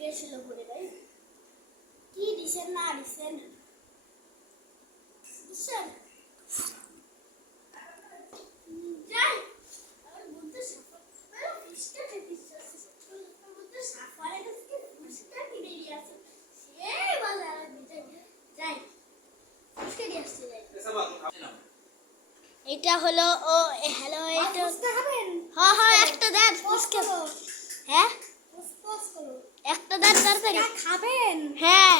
গেছিল ঘুরে ভাই কি দিছেন না দিছেন দিছেন যাই আর বুঝতে সাফার ফিশটা দিছে বুঝতে সাফারে দিছে ফিশটা কিনে নিয়ে আসে সেই বাজারে দিতে যাই ফিশটা নিয়ে আসতে যাই এটা হলো ও হ্যালো এটা হ্যাঁ হ্যাঁ একটা দেন ফুসকা হ্যাঁ একটা দেন তাড়াতাড়ি খাবেন হ্যাঁ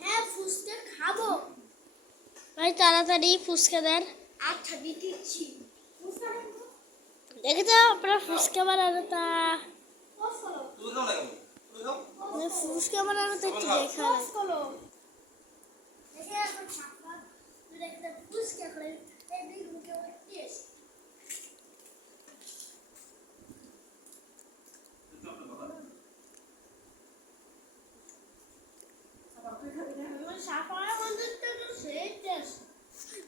হ্যাঁ ফুসকা খাবো ভাই তাড়াতাড়ি ফুসকা দেন আচ্ছা দিচ্ছি দেখে যাও আপনার ফুসকা বানানো তা ফুসকা বানানো তো একটু দেখা দেখে এখন সাপা দেখতে ফুসকা করে এই দিক মুখে দিয়েছি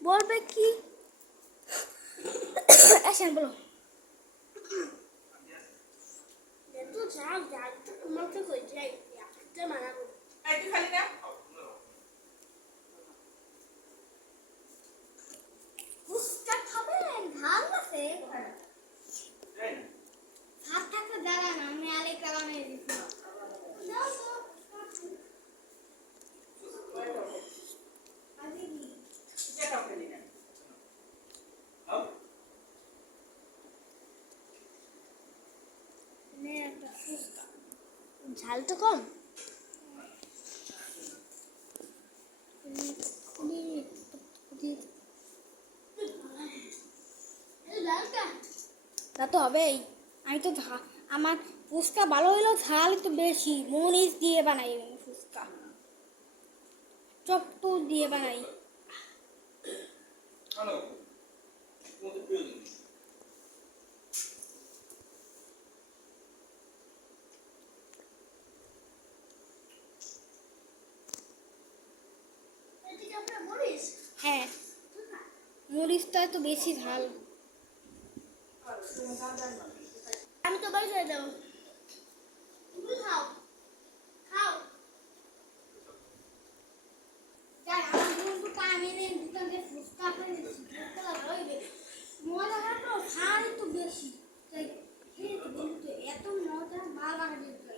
বলবে কি আসেন বলো তো যাও যাও তো তোমাকে কই যাই একটা মানাবো একটু খালি না ফুসকা খাবেন ঝাল আছে ভাত থাকতে দাঁড়ান আমি আলে কালামে দিচ্ছি যাও ঝাল তো কম তা তো হবেই আমি তো আমার ফুচকা ভালো হইলেও ঝাল একটু বেশি মরিচ দিয়ে বানাই ফুচকা চট্টু দিয়ে বানাই হ্যাঁ মরিচটা তো বেশি ঝাল আমি তো বাড়ি চলে যাবো তুমি খাও খাও যাই আমার বন্ধু কামিনে দোকান থেকে ফুচকা খেয়ে ফুচকা লাগবে মজা হয় তো ঝাল একটু বেশি তাই খেয়ে তো বন্ধু এত মজা বাবা দিতে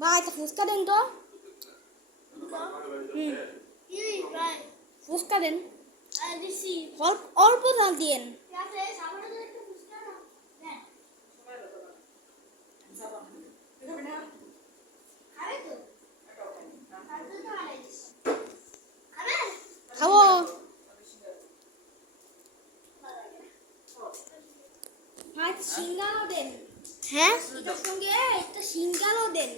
ভাই তো ফুচকা দেন তো ফুচকা দেন অল্প ঝাল দিন খাবো সিঙ্গালো দেন হ্যাঁ এটার সঙ্গে একটা সিঙ্গালো দেন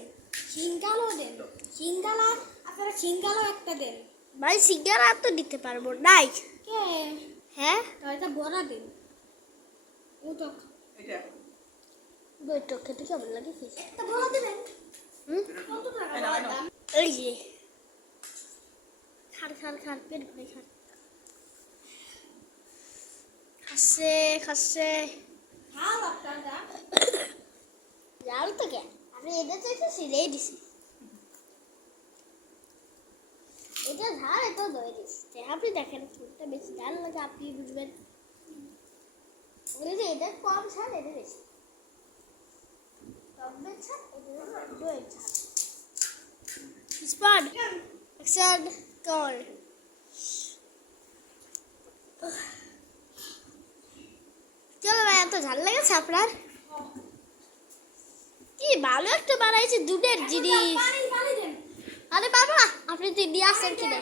সিঙ্গালা আপনারা সিঙ্গালো একটা দেন ভাই সিঙ্গারা তো দিতে পারবো নাই কে হ্যাঁ তাহলে বড়া দেন ও তো এটা বেটো খেতে কেমন লাগে একটা বড়া দেবেন কত টাকা দাম এই যে খার পেট ভরে খাচ্ছে খাও আপনারা জাল তো কে আপনি এটা চাইতে সিলেই দিছি এটা ঝাল এটা দই দিচ্ছে আপনি দেখেন কোনটা বেশি ঝাল লাগে আপনি বুঝবেন বলে এটা কম ঝাল এটা বেশি টমেটো ঝাল এটা দই ঝাল স্পট অ্যাকশন কল চলো ভাই এত ঝাল লেগেছে আপনার কি ভালো একটা বানাইছে দুধের জিনিস আরে বাবা আপনি তো দিয়ে আসেন কিনা